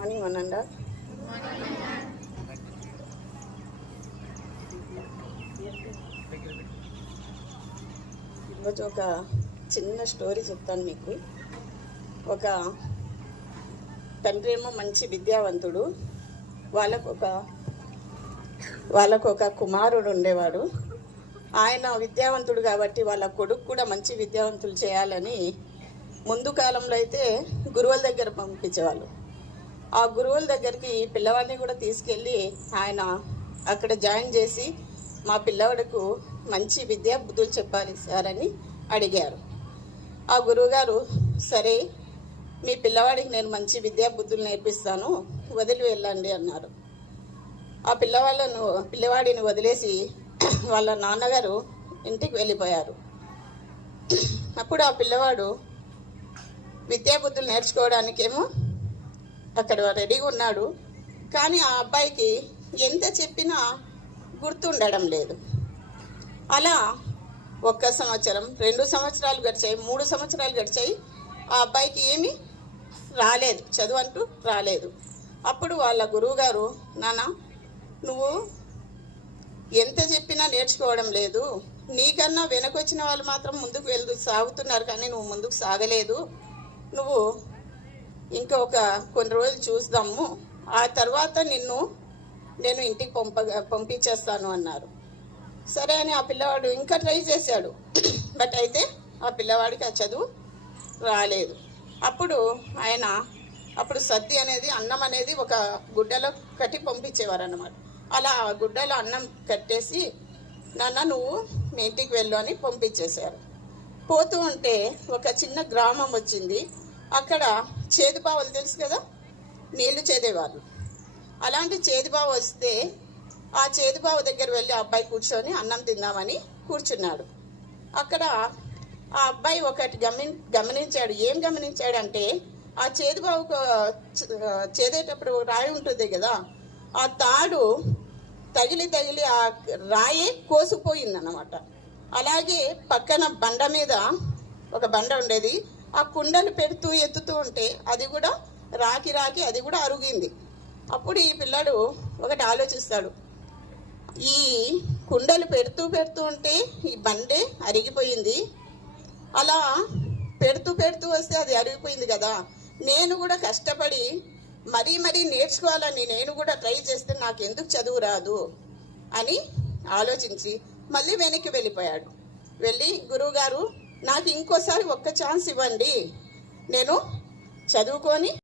Morning అనండా. ఈరోజు ఒక చిన్న స్టోరీ చెప్తాను మీకు. ఒక తండ్రి ఏమో మంచి విద్యావంతుడు, వాళ్ళకు ఒక కుమారుడు ఉండేవాడు. ఆయన విద్యావంతుడు కాబట్టి వాళ్ళ కొడుకు కూడా మంచి విద్యావంతులు చేయాలని ముందు కాలంలో అయితే గురువుల దగ్గర పంపించేవాళ్ళు. ఆ గురువుల దగ్గరికి పిల్లవాడిని కూడా తీసుకెళ్ళి ఆయన అక్కడ జాయిన్ చేసి మా పిల్లవాడికి మంచి విద్యా బుద్ధులు చెప్పాలి సార్ అని అడిగారు. ఆ గురువుగారు సరే మీ పిల్లవాడికి నేను మంచి విద్యా బుద్ధులు నేర్పిస్తాను, వదిలి వెళ్ళండి అన్నారు. ఆ పిల్లవాడిని వదిలేసి వాళ్ళ నాన్నగారు ఇంటికి వెళ్ళిపోయారు. అప్పుడు ఆ పిల్లవాడు విద్యాబుద్ధులు నేర్చుకోవడానికేమో అక్కడ రెడీగా ఉన్నాడు. కానీ ఆ అబ్బాయికి ఎంత చెప్పినా గుర్తుండడం లేదు. అలా 1 సంవత్సరం, 2 సంవత్సరాలు గడిచాయి, 3 సంవత్సరాలు గడిచాయి. ఆ అబ్బాయికి ఏమీ రాలేదు, చదువు అంటూ రాలేదు. అప్పుడు వాళ్ళ గురువుగారు, నాన్న నువ్వు ఎంత చెప్పినా నేర్చుకోవడం లేదు, నీకన్నా వెనకొచ్చిన వాళ్ళు మాత్రం ముందుకు సాగుతున్నారు కానీ నువ్వు ముందుకు సాగలేదు, నువ్వు ఇంకొక కొన్ని రోజులు చూద్దాము, ఆ తర్వాత నేను ఇంటికి పంపించేస్తాను అన్నారు. సరే అని ఆ పిల్లవాడు ఇంకా ట్రై చేశాడు. బట్ అయితే ఆ పిల్లవాడికి ఆ చదువు రాలేదు. అప్పుడు సద్ది అనేది, అన్నం అనేది ఒక గుడ్డలో కట్టి పంపించేవారు అన్నమాట. అలా ఆ గుడ్డలో అన్నం కట్టేసి నాన్న నువ్వు మీ ఇంటికి వెళ్ళు అని పంపించేశారు. పోతూ ఉంటే ఒక చిన్న గ్రామం వచ్చింది. అక్కడ చేదుబావులు తెలుసు కదా, నీళ్లు చేదేవాళ్ళు. అలాంటి చేదుబావు వస్తే ఆ చేదుబావు దగ్గర వెళ్ళి ఆ అబ్బాయి కూర్చొని అన్నం తిందామని కూర్చున్నాడు. అక్కడ ఆ అబ్బాయి ఒకటి గమనించాడు. ఏం గమనించాడంటే ఆ చేదుబావుకు చేదేటప్పుడు రాయి ఉంటుంది కదా, ఆ తాడు తగిలి ఆ రాయే కోసుకుపోయిందన్నమాట. అలాగే పక్కన బండ మీద ఒక బండ ఉండేది, ఆ కుండలు పెడుతూ ఎత్తుతూ ఉంటే అది కూడా రాకి అది కూడా అరిగింది. అప్పుడు ఈ పిల్లాడు ఒకటి ఆలోచిస్తాడు, ఈ కుండలు పెడుతూ ఉంటే ఈ బండే అరిగిపోయింది, అలా పెడుతూ వస్తే అది అరిగిపోయింది కదా, నేను కూడా కష్టపడి మరీ నేర్చుకోవాలని నేను కూడా ట్రై చేస్తే నాకు ఎందుకు చదువు రాదు అని ఆలోచించి మళ్ళీ వెనక్కి వెళ్ళిపోయాడు. వెళ్ళి గురువుగారు నాకు ఇంకోసారి 1 ఛాన్స్ ఇవ్వండి, నేను చదువుకొని